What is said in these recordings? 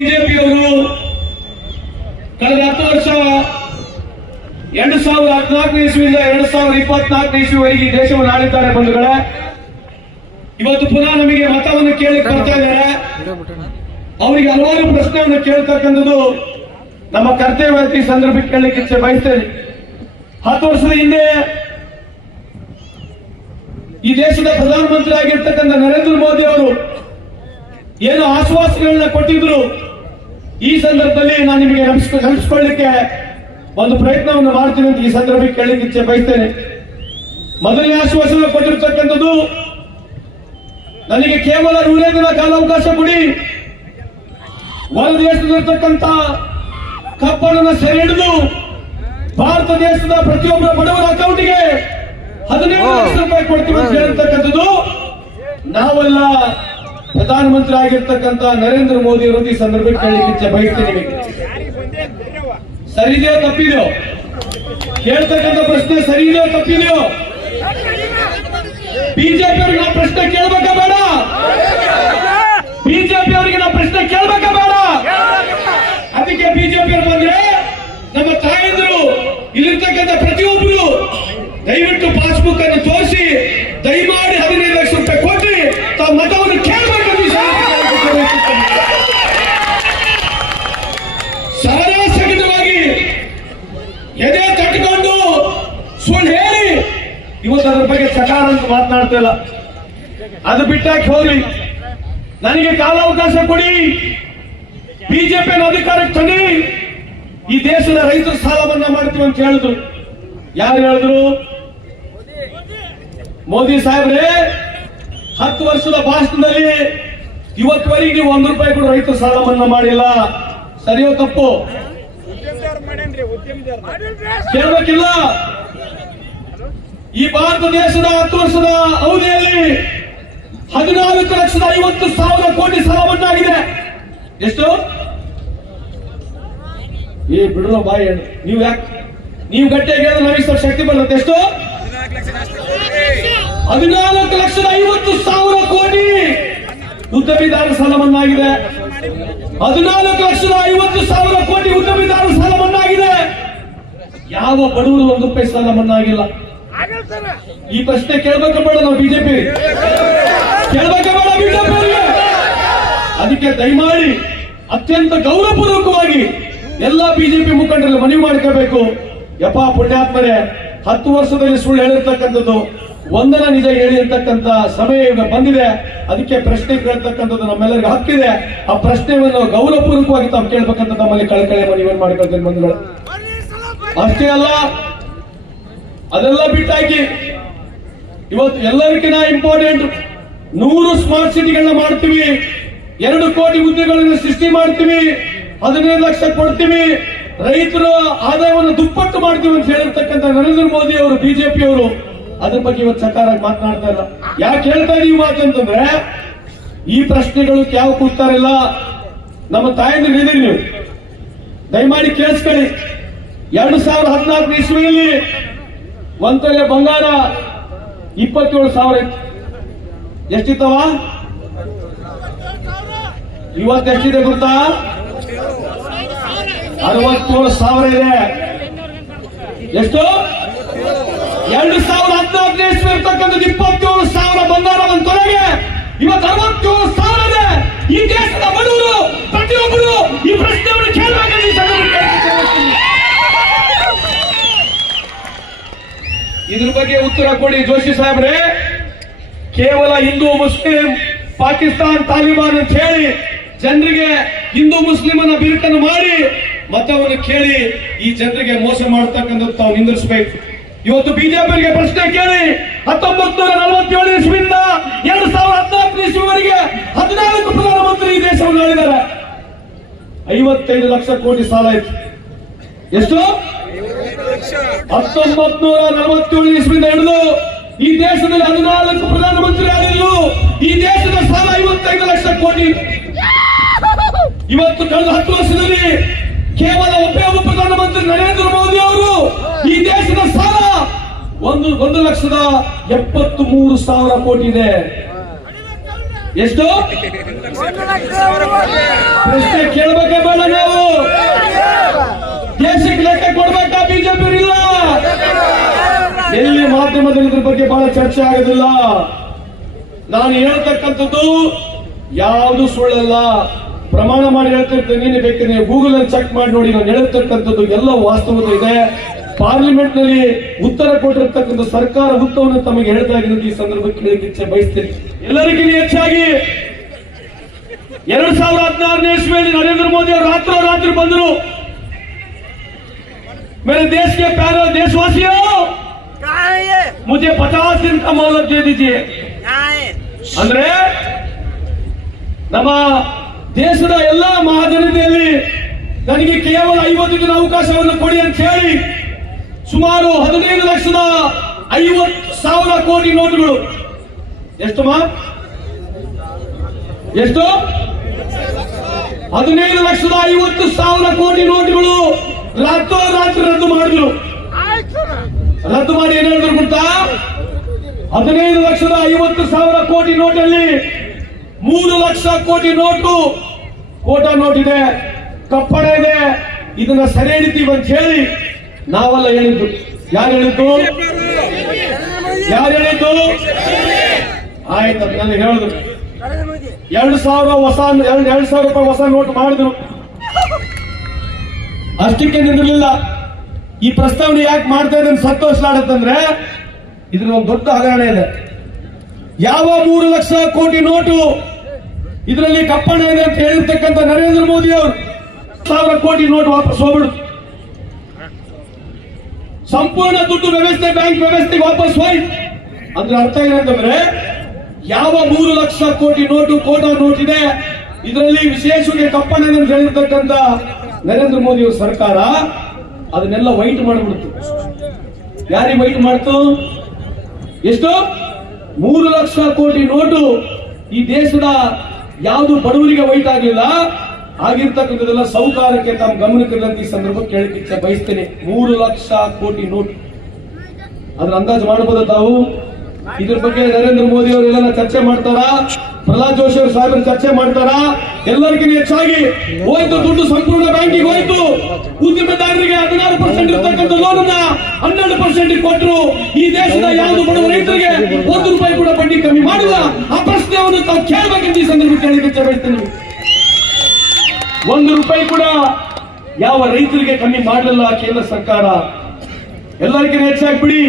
ಬಿಜೆಪಿಯವರು ಕಳೆದ 10 ವರ್ಷ 2014 ಇಸ್ವಿಯಿಂದ 2024 ಇಸ್ವಿವರೆಗೆ ಈ ದೇಶವನ್ನು ಆಳಿದ್ದಾರೆ ಬಂಧುಗಳೇ. ಇವತ್ತು ಪುನಃ ನಮಗೆ ಮತವನ್ನು ಕೇಳಿ ಬರ್ತಾ ಇದ್ದಾರೆ. ಅವರಿಗೆ ಹಲವಾರು ಪ್ರಶ್ನೆಯನ್ನು ಕೇಳ್ತಕ್ಕಂಥದ್ದು ನಮ್ಮ ಕರ್ತವ್ಯ. ಈ ಸಂದರ್ಭಕ್ಕೆ ಕೇಳಲಿಕ್ಕೆ ಇಚ್ಛೆ ಬಯಸ್ತೇನೆ. 10 ವರ್ಷದ ಹಿಂದೆ ಈ ದೇಶದ ಪ್ರಧಾನಮಂತ್ರಿ ಆಗಿರ್ತಕ್ಕಂಥ ನರೇಂದ್ರ ಮೋದಿ ಅವರು ಏನು ಆಶ್ವಾಸನೆಗಳನ್ನ ಕೊಟ್ಟಿದ್ರು, ಈ ಸಂದರ್ಭದಲ್ಲಿ ನಾನು ನಿಮಗೆ ನೆನಪಿಸಿಕೊಳ್ಳಲಿಕ್ಕೆ ಒಂದು ಪ್ರಯತ್ನವನ್ನು ಮಾಡ್ತೀನಿ ಅಂತ ಈ ಸಂದರ್ಭಕ್ಕೆ ಕೇಳಲಿಕ್ಕೆ ಇಚ್ಛೆ ಬಯಸ್ತೇನೆ. ಮೊದಲನೇ ಆಶ್ವಾಸನೆ ಕೊಟ್ಟಿರ್ತಕ್ಕಂಥದ್ದು, ನನಗೆ ಕೇವಲ 100 ದಿನ ಕಾಲಾವಕಾಶ ಕೊಡಿ, ಹೊರ ದೇಶದಲ್ಲಿರ್ತಕ್ಕಂಥ ಕಬ್ಬಣನ ಸೆರೆ ಹಿಡಿದು ಭಾರತ ದೇಶದ ಪ್ರತಿಯೊಬ್ಬರ ಬಡವರ ಅಕೌಂಟ್ಗೆ 15 ಲಕ್ಷ ರೂಪಾಯಿ ಕೊಡ್ತೀವಿ ಅಂತ ಹೇಳಿರ್ತಕ್ಕಂಥದ್ದು ನಾವೆಲ್ಲ ಪ್ರಧಾನಮಂತ್ರಿ ಆಗಿರ್ತಕ್ಕಂಥ ನರೇಂದ್ರ ಮೋದಿ ಅವರು ಈ ಸಂದರ್ಭಕ್ಕೆ ಕೇಳಲಿಕ್ಕೆ ಇಚ್ಛೆ ಬಯಸ್ತೇನೆ. ಸರಿದೆಯೋ ತಪ್ಪಿದೆಯೋ ಕೇಳ್ತಕ್ಕಂಥ ಪ್ರಶ್ನೆ, ಸರಿದೆಯೋ ತಪ್ಪಿದೆಯೋ? ಬಿಜೆಪಿ ಅವರಿಗೆ ನಾವು ಪ್ರಶ್ನೆ ಕೇಳಬೇಕಾ ಬೇಡ? ಬಿಜೆಪಿ ಅವರಿಗೆ ನಾವು ಪ್ರಶ್ನೆ ಕೇಳಬೇಕಾ ಬೇಡ? ಅದಕ್ಕೆ ಬಿಜೆಪಿ ಅವರು ಬಂದ್ರೆ ನಮ್ಮ ತಾಯಂದ್ರು ಇಲ್ಲಿರ್ತಕ್ಕಂಥ ಪ್ರತಿಯೊಬ್ಬರು ದಯವಿಟ್ಟು ಪಾಸ್ಬುಕ್ ಅನ್ನು ತೋರಿಸಿ ದಯಮಾಡಿ 15 ಲಕ್ಷ ರೂಪಾಯಿ ಕೊಟ್ಟು ತಾವು ಮತವನ್ನು ಕೇಳಬೇಕು. ಸಾರಾಸಗಟವಾಗಿ ಎದೆ ತಟ್ಟಿಕೊಂಡು ಸುಳ್ಳು ಹೇಳಿ ಇವತ್ತು ಅದ್ರ ಬಗ್ಗೆ ಸಕಾರ ಅಂತ ಮಾತನಾಡ್ತಾ ಇಲ್ಲ. ಅದು ಬಿಟ್ಟಾಕಿ ಹೋಗ್ಲಿ, ನನಗೆ ಕಾಲಾವಕಾಶ ಕೊಡಿ, ಬಿಜೆಪಿ ಅಧಿಕಾರಕ್ಕೆ ತನ್ನಿ, ಈ ದೇಶದ ರೈತರ ಸಾಲ ಮನ್ನಾ ಮಾಡ್ತೀವಿ ಅಂತ ಹೇಳಿದ್ರು. ಯಾರು ಹೇಳಿದ್ರು? ಮೋದಿ ಸಾಹೇಬ್ರೆ 10 ವರ್ಷದ ಭಾಷಣದಲ್ಲಿ ಇವತ್ತುವರೆಗೆ ನೀವು 1 ರೂಪಾಯಿ ಕೂಡ ರೈತರ ಸಾಲ ಮನ್ನಾ ಮಾಡಿಲ್ಲ. ಸರಿಯೋ ತಪ್ಪು? ಕೇಳಬೇಕಿಲ್ಲ. ಈ ಭಾರತ ದೇಶದ 10 ವರ್ಷದ ಅವಧಿಯಲ್ಲಿ 14,50,000 ಕೋಟಿ ಸಾಲ ಮನ್ನಾ ಆಗಿದೆ. ಎಷ್ಟು? ಬಿಡುವ ಬಾಯಿ, ನೀವು ಯಾಕೆ ನೀವು ಗಟ್ಟಿಯಾಗಿ ಹೇಳಿದ್ರೆ ನಮಗೆ ಸ್ವಲ್ಪ ಶಕ್ತಿ ಬರುತ್ತೆ. ಎಷ್ಟು? 14,50,000 ಕೋಟಿ ಉದ್ಯಮಿದಾರರ ಸಾಲ ಮನ್ನಾ ಆಗಿದೆ. 14,50,000 ಕೋಟಿ ಉದ್ಯಮಿದಾರರ ಸಾಲ ಮನ್ನಾ ಆಗಿದೆ. ಯಾವ ಬಡವರು 1 ರೂಪಾಯಿ ಸಾಲ ಮನ್ನಾ ಆಗಿಲ್ಲ. ಈ ಪ್ರಶ್ನೆ ಕೇಳಬೇಕ ಬೇಡ? ನಾವು ಬಿಜೆಪಿ ಕೇಳಬೇಕ ಬೇಡ ಬಿಜೆಪಿ ಅವರಿಗೆ? ಅದಕ್ಕೆ ದಯಮಾಡಿ ಅತ್ಯಂತ ಗೌರವಪೂರ್ವಕವಾಗಿ ಎಲ್ಲಾ ಬಿಜೆಪಿ ಮುಖಂಡರಲ್ಲಿ ಮನವಿ ಮಾಡ್ಕೋಬೇಕು. ಯಪ್ಪ ಪುಣ್ಯಾತ್ಮರೇ, 10 ವರ್ಷದಲ್ಲಿ ಸುಳ್ಳು ಹೇಳಿರ್ತಕ್ಕಂಥದ್ದು ಒಂದನ ನಿಜ ಹೇಳಿ ಇರ್ತಕ್ಕಂಥ ಸಮಯ ಈಗ ಬಂದಿದೆ. ಅದಕ್ಕೆ ಪ್ರಶ್ನೆ ಕೇಳ್ತಕ್ಕಂಥದ್ದು ನಮ್ಮೆಲ್ಲರಿಗೂ ಹಕ್ಕಿದೆ. ಆ ಪ್ರಶ್ನೆಯನ್ನು ಗೌರವಪೂರ್ವಕವಾಗಿ ತಾವು ಕೇಳ್ಬೇಕಂತ ನಮ್ಮಲ್ಲಿ ಕಳಕಳಿ ಮನವಿಯನ್ನು ಮಾಡ್ಕೊಳ್ತೇನೆ ಬಂಧುಗಳು. ಅಷ್ಟೇ ಅಲ್ಲ, ಅದೆಲ್ಲ ಬಿಟ್ಟಾಕಿ ಇವತ್ತು ಎಲ್ಲರಿಗಿಂತ ಇಂಪಾರ್ಟೆಂಟ್ 100 ಸ್ಮಾರ್ಟ್ ಸಿಟಿಗಳನ್ನ ಮಾಡ್ತೀವಿ, 2 ಕೋಟಿ ಹುದ್ದೆಗಳನ್ನು ಸೃಷ್ಟಿ ಮಾಡ್ತೀವಿ, 15 ಲಕ್ಷ ಕೊಡ್ತೀವಿ, ರೈತರ ಆದಾಯವನ್ನು ದುಪ್ಪಟ್ಟು ಮಾಡ್ತೀವಿ ಅಂತ ಹೇಳಿರ್ತಕ್ಕಂಥ ನರೇಂದ್ರ ಮೋದಿ ಅವರು, ಬಿಜೆಪಿ ಅವರು ಅದ್ರ ಬಗ್ಗೆ ಇವತ್ತು ಸಕಾರಾಗಿ ಮಾತನಾಡ್ತಾ ಇಲ್ಲ. ಯಾಕೆ ಹೇಳ್ತಾ ಇದೀವಿ ಮಾತಂತಂದ್ರೆ, ಈ ಪ್ರಶ್ನೆಗಳು ಯಾವ ಕೂಗ್ತಾರಿಲ್ಲ. ನಮ್ಮ ತಾಯಂದ್ರೆ ಹೇಳಿದ್ರಿ ನೀವು, ದಯಮಾಡಿ ಕೇಳಿಸ್ಕೊಳ್ಳಿ. 2014 ಇಸ್ವಿಯಲ್ಲಿ 1 ತೊಲೆ ಬಂಗಾರ 27,000 ಇತ್ತು. ಎಷ್ಟಿತ್ತವ? ಇವತ್ತೆಷ್ಟಿದೆ ಗೊತ್ತಾ? 67,000 ಇದೆ. ಎಷ್ಟು? 2014 ಇಸ್ವಿ ಇರ್ತಕ್ಕಂಥದ್ದು 27,000 ಬಂಗಾರ 1 ತೊಲೆಗೆ ಇವತ್ತು 67,000 ಇದೆ. ಈ ದೇಶದ ಬಡವರು ಪ್ರತಿಯೊಬ್ಬರು ಈ ಪ್ರಶ್ನೆಯನ್ನು ಕೇಳಬೇಕು. ಇದ್ರ ಬಗ್ಗೆ ಉತ್ತರ ಕೊಡಿ ಜೋಶಿ ಸಾಹೇಬ್ರೆ. ಕೇವಲ ಹಿಂದೂ ಮುಸ್ಲಿಂ, ಪಾಕಿಸ್ತಾನ್, ತಾಲಿಬಾನ್ ಅಂತ ಹೇಳಿ ಜನರಿಗೆ ಹಿಂದೂ ಮುಸ್ಲಿಮನ ಬಿರುಕನ್ನು ಮಾಡಿ ಮತವನ್ನು ಕೇಳಿ ಈ ಜನರಿಗೆ ಮೋಸ ಮಾಡತಕ್ಕಂಥದ್ದು ತಾವು ನಿಂದಿಸಬೇಕು. ಇವತ್ತು ಬಿಜೆಪಿಗೆ ಪ್ರಶ್ನೆ ಕೇಳಿ, 1947 ಇಸ್ವಿಯಿಂದ 2014 ಇಸ್ವಿವರೆಗೆ 14 ಪ್ರಧಾನಮಂತ್ರಿ ಈ ದೇಶವನ್ನು ಆಳಿದ್ದಾರೆ. 55 ಲಕ್ಷ ಕೋಟಿ ಸಾಲ ಇತ್ತು. ಎಷ್ಟು? 1947 ಇಸ್ವಿಯಿಂದ ಹಿಡಿದು ಈ ದೇಶದಲ್ಲಿ 14 ಪ್ರಧಾನಮಂತ್ರಿ ಆಳಿದ್ರು. ಈ ದೇಶದ ಸಾಲ 55 ಲಕ್ಷ ಕೋಟಿ. ಇವತ್ತು ಕಳೆದ 10 ವರ್ಷದಲ್ಲಿ ಕೇವಲ ಒಬ್ಬ ಪ್ರಧಾನಮಂತ್ರಿ ನರೇಂದ್ರ ಮೋದಿ ಅವರು ಈ ದೇಶದ ಸಾಲ 1,73,000 ಕೋಟಿ ಇದೆ. ಎಷ್ಟು ಪ್ರಶ್ನೆ ಕೇಳಬೇಕ ಬೇಡ ನಾವು ದೇಶಕ್ಕೆ ಲೆಕ್ಕ ಕೊಡ್ಬೇಕಾ ಬಿಜೆಪಿ ಇಲ್ಲ ಎಲ್ಲಿ ಮಾಧ್ಯಮದಲ್ಲಿ ಇದ್ರ ಬಗ್ಗೆ ಬಹಳ ಚರ್ಚೆ ಆಗೋದಿಲ್ಲ ನಾನು ಹೇಳ್ತಕ್ಕಂಥದ್ದು ಯಾವುದು ಸುಳ್ಳಲ್ಲ ಪ್ರಮಾಣ ಮಾಡಿ ಹೇಳ್ತಿರ್ತೇನೆ ನೀನು ಬೇಕಾದ್ರೆ ನೀವು ಗೂಗಲ್ ಅಲ್ಲಿ ಚೆಕ್ ಮಾಡಿ ನೋಡಿ ನಾನು ಹೇಳ್ತಕ್ಕಂಥದ್ದು ಎಲ್ಲ ವಾಸ್ತವತೆ ಇದೆ ಪಾರ್ಲಿಮೆಂಟ್ ನಲ್ಲಿ ಉತ್ತರ ಕೊಟ್ಟಿರ್ತಕ್ಕಂಥ ಸರ್ಕಾರ ಉತ್ತರವನ್ನು ತಮಗೆ ಹೇಳ್ತಾ ಇರೋದು ಈ ಸಂದರ್ಭಕ್ಕೆ ಹೇಳಕ್ಕೆ ಇಚ್ಛೆ ಬಯಸ್ತೇನೆ ಎಲ್ಲರಿಗಿಂತ ಹೆಚ್ಚಾಗಿ 2016ನೇ ಇಸ್ವಿಯಲ್ಲಿ ನರೇಂದ್ರ ಮೋದಿ ಅವರು ರಾತ್ರಿ ಬಂದರು मेरे देश के प्यारे देशवासियों मुझे 50 दिन का मोहलत दे दीजिए ಅಂದ್ರೆ ನಮ್ಮ ದೇಶದ ಎಲ್ಲ ಮಹಾಜನತೆಯಲ್ಲಿ ನನಗೆ ಕೇವಲ 50 ದಿನ ಅವಕಾಶವನ್ನು ಕೊಡಿ ಅಂತ ಹೇಳಿ ಸುಮಾರು 15,50,000 ಕೋಟಿ ನೋಟುಗಳು ಎಷ್ಟು 15,50,000 ಕೋಟಿ ನೋಟುಗಳು ರಾತ್ರೋರಾತ್ರಿ ರದ್ದು ಮಾಡಿದ್ರು ರದ್ದು ಮಾಡಿ ಏನ್ ಹೇಳಿದ್ರು ಗೊತ್ತಾ 15,50,000 ಕೋಟಿ ನೋಟಲ್ಲಿ 3 ಲಕ್ಷ ಕೋಟಿ ನೋಟು ಕೋಟಾ ನೋಟ್ ಇದೆ ಕಪ್ಪಣ ಇದೆ ಇದನ್ನ ಸರಿ ಹಿಡಿತೀವಿ ಅಂತ ಹೇಳಿ ನಾವೆಲ್ಲ ಹೇಳಿದ್ದು ಯಾರು ಹೇಳಿದ್ದು ಆಯ್ತು ನಾನು ಹೇಳಿದ್ರು 2,000 ರೂಪಾಯಿ ಹೊಸ ನೋಟ್ ಮಾಡಿದ್ರು ಅಷ್ಟಕ್ಕೆ ನಿಂದಿರಲಿಲ್ಲ ಈ ಪ್ರಸ್ತಾವನೆ ಯಾಕೆ ಮಾಡ್ತಾ ಇದ್ದೇನೆ ಸಂತೋಷಲಾಡತ್ತಂದ್ರೆ ಇದ್ರ ಒಂದು ದೊಡ್ಡ ಹಗರಣ ಇದೆ ಯಾವ 3 ಲಕ್ಷ ಕೋಟಿ ನೋಟು ಇದರಲ್ಲಿ ಕಪ್ಪಣ ಇದೆ ಅಂತ ಹೇಳಿರ್ತಕ್ಕಂಥ ನರೇಂದ್ರ ಮೋದಿ ಅವರು 1,000 ಕೋಟಿ ನೋಟ್ ವಾಪಸ್ ಹೋಗ್ಬಿಡುತ್ತೆ ಸಂಪೂರ್ಣ ದುಡ್ಡು ವ್ಯವಸ್ಥೆ ಬ್ಯಾಂಕ್ ವ್ಯವಸ್ಥೆಗೆ ವಾಪಸ್ ಹೋಯ್ತು ಅಂದ್ರೆ ಅರ್ಥ ಏನಂತಂದ್ರೆ ಯಾವ 3 ಲಕ್ಷ ಕೋಟಿ ನೋಟು ಕೋಟಾ ನೋಟ್ ಇದೆ ಇದರಲ್ಲಿ ವಿಶೇಷವಾಗಿ ಕಪ್ಪಣ ಇದೆ ಅಂತ ಹೇಳಿರ್ತಕ್ಕಂಥ ನರೇಂದ್ರ ಮೋದಿ ಅವರ ಸರ್ಕಾರ ಅದನ್ನೆಲ್ಲ ವೈಟ್ ಮಾಡಿಬಿಡ್ತು ಯಾರಿಗೆ ವೈಟ್ ಮಾಡ್ತು ಎಷ್ಟು 3 ಲಕ್ಷ ಕೋಟಿ ನೋಟು ಈ ದೇಶದ ಯಾವುದು ಬಡವರಿಗೆ ವೈಟ್ ಆಗಲಿಲ್ಲ ಆಗಿರ್ತಕ್ಕಂಥದ್ದೆಲ್ಲ ಸೌಕಾರಕ್ಕೆ ತಮ್ಮ ಗಮನಕ್ಕೆ ಈ ಸಂದರ್ಭಕ್ಕೆ ಕೇಳಕ್ಕೆ ಇಚ್ಛೆ ಬಯಸ್ತೇನೆ 3 ಲಕ್ಷ ಕೋಟಿ ನೋಟು ಅದ್ರ ಅಂದಾಜು ಮಾಡಬಹುದು ತಾವು ಇದ್ರ ಬಗ್ಗೆ ನರೇಂದ್ರ ಮೋದಿ ಅವರೆಲ್ಲ ಚರ್ಚೆ ಮಾಡ್ತಾರಾ ಪ್ರಹ್ಲಾದ್ ಜೋಶಿ ಅವರು ಸಾಹೇಬರು ಚರ್ಚೆ ಮಾಡ್ತಾರಾ ಎಲ್ಲರಿಗಿಂತ ಹೆಚ್ಚಾಗಿ ಹೋಯ್ತು ದುಡ್ಡು ಸಂಪೂರ್ಣ ಬ್ಯಾಂಕಿಗೆ ಹೋಯ್ತು ಉದ್ಯಮೆದಾರರಿಗೆ 16% ಇರ್ತಕ್ಕಂಥ ಲೋನ್ ಅನ್ನ 12% ಕೊಟ್ಟರು ಈ ದೇಶದ ಯಾವುದು ಬಡವ ರೈತರಿಗೆ 1 ರೂಪಾಯಿ ಕೂಡ ಬಡ್ಡಿ ಕಮ್ಮಿ ಮಾಡಿಲ್ಲ ಆ ಪ್ರಶ್ನೆಯನ್ನು ತಾವು ಕೇಳಬೇಕಂತ ಈ ಸಂದರ್ಭಕ್ಕೆ ಕೇಳಲಿಕ್ಕೆ ಬಯಸ್ತೇನೆ 1 ರೂಪಾಯಿ ಕೂಡ ಯಾವ ರೈತರಿಗೆ ಕಮ್ಮಿ ಮಾಡಲಿಲ್ಲ ಕೇಂದ್ರ ಸರ್ಕಾರ ಎಲ್ಲರಿಗಿಂತ ಹೆಚ್ಚಾಗಿ ಬಿಡಿ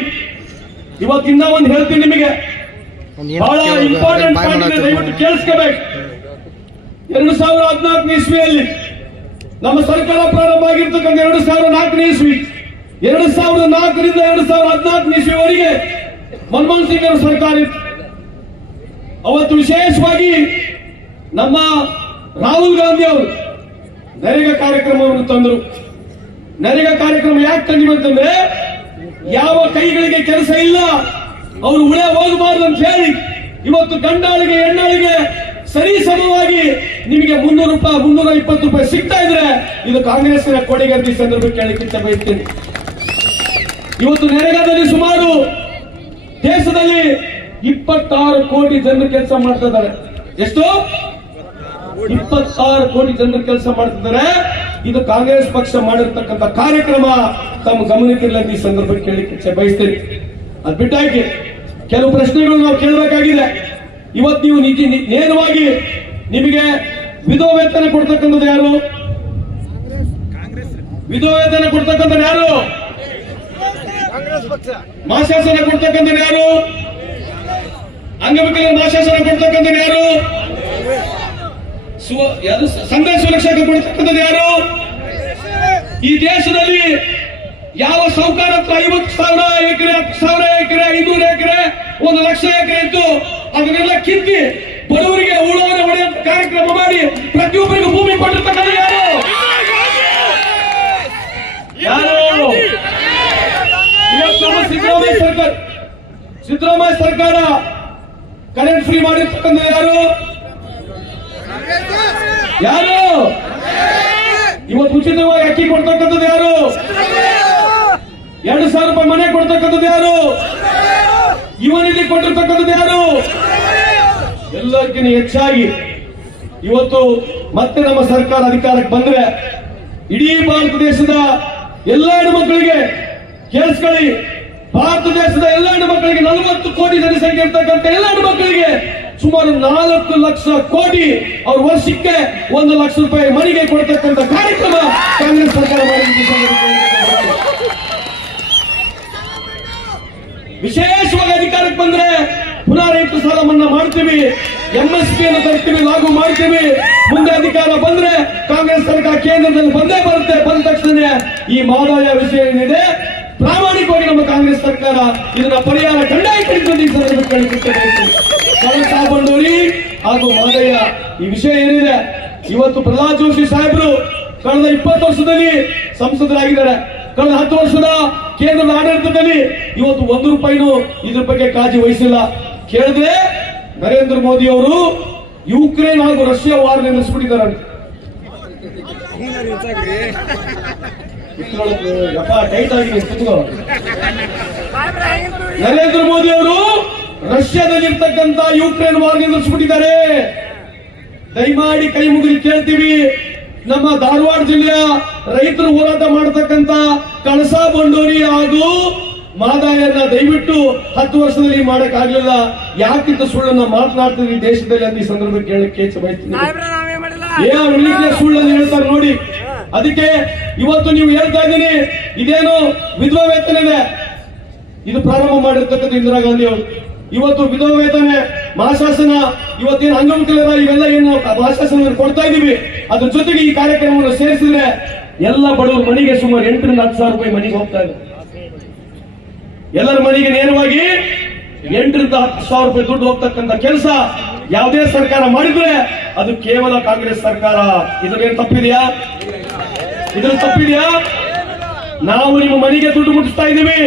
ಇವತ್ತಿನ ಒಂದು ಹೇಳ್ತೀನಿ ನಿಮಗೆ ಬಹಳ ಇಂಪಾರ್ಟೆಂಟ್ ಪಾಯಿಂಟ್ ಇದೆ ದಯವಿಟ್ಟು ಕೇಳಿಸ್ಕೋಬೇಕು 2014 ಇಸ್ವಿಯಲ್ಲಿ ನಮ್ಮ ಸರ್ಕಾರ ಪ್ರಾರಂಭ ಆಗಿರ್ತಕ್ಕಂಥ 2004 ಇಸ್ವಿ 2004ರಿಂದ 2014 ಇಸ್ವಿವರೆಗೆ ಮನಮೋಹನ್ ಸಿಂಗ್ ಅವರ ಸರ್ಕಾರ ಇತ್ತು ಅವತ್ತು ವಿಶೇಷವಾಗಿ ನಮ್ಮ ರಾಹುಲ್ ಗಾಂಧಿ ಅವರು ನರೇಗಾ ಕಾರ್ಯಕ್ರಮವನ್ನು ತಂದರು ನರೇಗಾ ಕಾರ್ಯಕ್ರಮ ಯಾಕೆ ತಂದಿವಿ ಅಂತಂದ್ರೆ ಯಾವ ಕೈಗಳಿಗೆ ಕೆಲಸ ಇಲ್ಲ ಅವರು ಉಳೆ ಹೋಗಬಾರದು ಅಂತ ಹೇಳಿ ಇವತ್ತು ಗಂಡಾಳಿಗೆ ಹೆಣ್ಣಾಳಿಗೆ ಸರಿ ಸಮವಾಗಿ ನಿಮಗೆ 300 ರೂಪಾಯಿ 320 ರೂಪಾಯಿ ಸಿಗ್ತಾ ಇದ್ರೆ ಇದು ಕಾಂಗ್ರೆಸ್ನ ಕೊಡುಗೆ ಅಂತ ಈ ಸಂದರ್ಭಕ್ಕೆ ಕೇಳಲಿಕ್ಕೆ ಬಯಸ್ತೇನೆ ಇವತ್ತು ನರೇಗಾದಲ್ಲಿ ಸುಮಾರು ದೇಶದಲ್ಲಿ 26 ಕೋಟಿ ಜನರು ಕೆಲಸ ಮಾಡ್ತಾ ಇದ್ದಾರೆ ಎಷ್ಟು 26 ಕೋಟಿ ಜನರು ಕೆಲಸ ಮಾಡ್ತಿದ್ದಾರೆ ಇದು ಕಾಂಗ್ರೆಸ್ ಪಕ್ಷ ಮಾಡಿರ್ತಕ್ಕಂಥ ಕಾರ್ಯಕ್ರಮ ತಮ್ಮ ಗಮನಕ್ಕಿಲ್ಲ ಈ ಸಂದರ್ಭಕ್ಕೆ ಕೇಳಲಿಕ್ಕೆ ಬಯಸ್ತೇನೆ ಅದು ಬಿಟ್ಟಾಕಿ ಕೆಲವು ಪ್ರಶ್ನೆಗಳು ನಾವು ಕೇಳಬೇಕಾಗಿದೆ ಇವತ್ತು ನೀವು ನೇರವಾಗಿ ನಿಮಗೆ ವಿಧವಾ ವೇತನ ಕೊಡ್ತಕ್ಕಂಥದ್ದು ಯಾರು ವಿಧವಾ ವೇತನ ಕೊಡ್ತಕ್ಕಂಥದ್ದು ಯಾರು ಮಾಸಾಸನ ಕೊಡ್ತಕ್ಕಂಥದ್ದು ಯಾರು ಅಂಗವಿಕಲರ ಮಾಸಾಸನ ಕೊಡ್ತಕ್ಕಂಥದ್ದು ಯಾರು ಸಂಘ ಸುರಕ್ಷಾ ಕೊಡ್ತಕ್ಕಂಥದ್ದು ಯಾರು ಈ ದೇಶದಲ್ಲಿ ಯಾವ ಸೌಕಾರ ಹತ್ರ 50,000 ಎಕರೆ 10,000 ಎಕರೆ 500 ಎಕರೆ 1 ಲಕ್ಷ ಎಕರೆ ಇತ್ತು ಅದನ್ನೆಲ್ಲ ಕಿತ್ತಿ ಬಡವರಿಗೆ ಉಳುವರೆ ಹೊಡೆಯುವಂತ ಕಾರ್ಯಕ್ರಮ ಮಾಡಿ ಪ್ರತಿಯೊಬ್ಬರಿಗೂ ಭೂಮಿ ಕೊಟ್ಟಿರ್ತಕ್ಕಂಥ ಯಾರು ಸಿದ್ದರಾಮಯ್ಯ ಸರ್ಕಾರ ಕರೆಂಟ್ ಫ್ರೀ ಮಾಡಿರ್ತಕ್ಕಂಥ ಯಾರು ಇವತ್ತು ಉಚಿತವಾಗಿ ಅಕ್ಕಿ ಕೊಡ್ತಕ್ಕಂಥದ್ದು ಯಾರು 2,000 ರೂಪಾಯಿ ಮನೆ ಕೊಡ್ತಕ್ಕಂಥದ್ದು ಯಾರು ಯುವ ನಿಧಿ ಕೊಟ್ಟಿರ್ತಕ್ಕಂಥದ್ದು ಯಾರು ಎಲ್ಲಕ್ಕಿಂತ ಹೆಚ್ಚಾಗಿ ಇವತ್ತು ಮತ್ತೆ ನಮ್ಮ ಸರ್ಕಾರ ಅಧಿಕಾರಕ್ಕೆ ಬಂದ್ರೆ ಇಡೀ ಭಾರತ ದೇಶದ ಎಲ್ಲ ಹೆಣ್ಣುಮಕ್ಕಳಿಗೆ ಕೇಳಿಸ್ಕೊಳ್ಳಿ, ಭಾರತ ದೇಶದ ಎಲ್ಲ ಹೆಣ್ಣುಮಕ್ಕಳಿಗೆ 40 ಕೋಟಿ ಜನಸಂಖ್ಯೆ ಇರ್ತಕ್ಕಂಥ ಎಲ್ಲ ಹೆಣ್ಣುಮಕ್ಕಳಿಗೆ ಸುಮಾರು 4 ಲಕ್ಷ ಕೋಟಿ ಅವ್ರ ವರ್ಷಕ್ಕೆ 1 ಲಕ್ಷ ರೂಪಾಯಿ ಮನೆಗೆ ಕೊಡ್ತಕ್ಕಂಥ ಕಾರ್ಯಕ್ರಮ ಕಾಂಗ್ರೆಸ್ ಸರ್ಕಾರ ಮಾಡಿದೆ. ವಿಶೇಷವಾಗಿ ಅಧಿಕಾರಕ್ಕೆ ಬಂದ್ರೆ ಪುನಃ ರೈತರ ಸಾಲ ಮನ್ನಾ ಮಾಡ್ತೀವಿ, MSP ಅನ್ನು ತರ್ತೀವಿ, ಲಾಗು ಮಾಡ್ತೀವಿ. ಮುಂದೆ ಅಧಿಕಾರ ಬಂದ್ರೆ ಕಾಂಗ್ರೆಸ್ ಸರ್ಕಾರ ಕೇಂದ್ರದಲ್ಲಿ ಬಂದೇ ಬರುತ್ತೆ. ಬಂದ ತಕ್ಷಣ ಈ ಮಹದಾಯ ವಿಷಯ ಏನಿದೆ ಪ್ರಾಮಾಣಿಕವಾಗಿ ನಮ್ಮ ಕಾಂಗ್ರೆಸ್ ಸರ್ಕಾರ ಇದನ್ನ ಪರಿಹಾರ ಕಂಡಾಯಿತರಿಸುವುದು ಈ ಸಂದರ್ಭದಲ್ಲಿ ಕಳಸಾ ಬಂಡೂರಿ ಹಾಗೂ ಮಹದಾಯ ಈ ವಿಷಯ ಏನಿದೆ. ಇವತ್ತು ಪ್ರಹ್ಲಾದ್ ಜೋಶಿ ಸಾಹೇಬರು ಕಳೆದ 20 ವರ್ಷದಲ್ಲಿ ಸಂಸದರಾಗಿದ್ದಾರೆ. ಕಳೆದ 10 ವರ್ಷದ ಕೇಂದ್ರದ ಆಡಳಿತದಲ್ಲಿ ಇವತ್ತು 1 ರೂಪಾಯಿನೂ ಇದ್ರ ಬಗ್ಗೆ ಕಾಳಜಿ ವಹಿಸಿಲ್ಲ. ಕೇಳಿದ್ರೆ ನರೇಂದ್ರ ಮೋದಿ ಅವರು ಯುಕ್ರೇನ್ ಹಾಗೂ ರಷ್ಯಾ ವಾರ್ ನಿಲ್ಲಿಸ್ಬಿಟ್ಟಿದ್ದಾರೆ. ನರೇಂದ್ರ ಮೋದಿ ಅವರು ರಷ್ಯಾದಲ್ಲಿರ್ತಕ್ಕಂಥ ಯುಕ್ರೇನ್ ವಾರ್ ನಿಲ್ಲಿಸ್ಬಿಟ್ಟಿದ್ದಾರೆ. ದಯಮಾಡಿ ಕೈ ಮುಗಿದು ಕೇಳ್ತೀವಿ, ನಮ್ಮ ಧಾರವಾಡ ಜಿಲ್ಲೆಯ ರೈತರು ಹೋರಾಟ ಮಾಡತಕ್ಕಂತ ಕಳಸಾ ಬಂಡೂರಿ ಹಾಗೂ ಮಹದಾಯನ್ನ ದಯವಿಟ್ಟು 10 ವರ್ಷದಲ್ಲಿ ಮಾಡಕ್ ಆಗ್ಲಿಲ್ಲ. ಯಾಕಿಂತ ಸುಳ್ಳನ್ನ ಮಾತನಾಡ್ತಿದ್ರಿ ದೇಶದಲ್ಲಿ ಅಂತ ಈ ಸಂದರ್ಭಕ್ಕೆ ಕೇಳಕ್ಕೆ ಬಯಸ್ತೀನಿ. ಸುಳ್ಳನ್ನು ಹೇಳ್ತಾರೆ ನೋಡಿ. ಅದಕ್ಕೆ ಇವತ್ತು ನೀವು ಹೇಳ್ತಾ ಇದ್ದೀನಿ, ಇದೇನು ವಿಧವಾ ವೇತನ ಇದೆ, ಇದು ಪ್ರಾರಂಭ ಮಾಡಿರ್ತಕ್ಕಂಥ ಇಂದಿರಾ ಗಾಂಧಿ ಅವರು. ಇವತ್ತು ವಿಧವಾ ವೇತನ ಮಹಾಶಾಸನ ಇವತ್ತೇನು ಅಂಗವಿಕಲರ ಇವೆಲ್ಲ ಏನು ಮಹಾಶಾಸನ ಕೊಡ್ತಾ ಇದೀವಿ, ಅದ್ರ ಜೊತೆಗೆ ಈ ಕಾರ್ಯಕ್ರಮವನ್ನು ಸೇರಿಸಿದ್ರೆ ಎಲ್ಲ ಬಡವರು ಮನೆಗೆ ಸುಮಾರು 8 ರಿಂದ 10 ಸಾವಿರ ರೂಪಾಯಿ ಮನೆಗೆ ಹೋಗ್ತಾ ಇದೆ. ಎಲ್ಲರ ಮನೆಗೆ ನೇರವಾಗಿ 8 ರಿಂದ 10 ಸಾವಿರ ರೂಪಾಯಿ ದುಡ್ಡು ಹೋಗ್ತಕ್ಕಂಥ ಕೆಲಸ ಯಾವುದೇ ಸರ್ಕಾರ ಮಾಡಿದ್ರೆ ಅದು ಕೇವಲ ಕಾಂಗ್ರೆಸ್ ಸರ್ಕಾರ. ಇದ್ರೇನು ತಪ್ಪಿದೆಯಾ? ಇದ್ರ ತಪ್ಪಿದೆಯಾ? ನಾವು ನಿಮ್ಮ ಮನೆಗೆ ದುಡ್ಡು ಮುಟ್ಟಿಸ್ತಾ ಇದೀವಿ.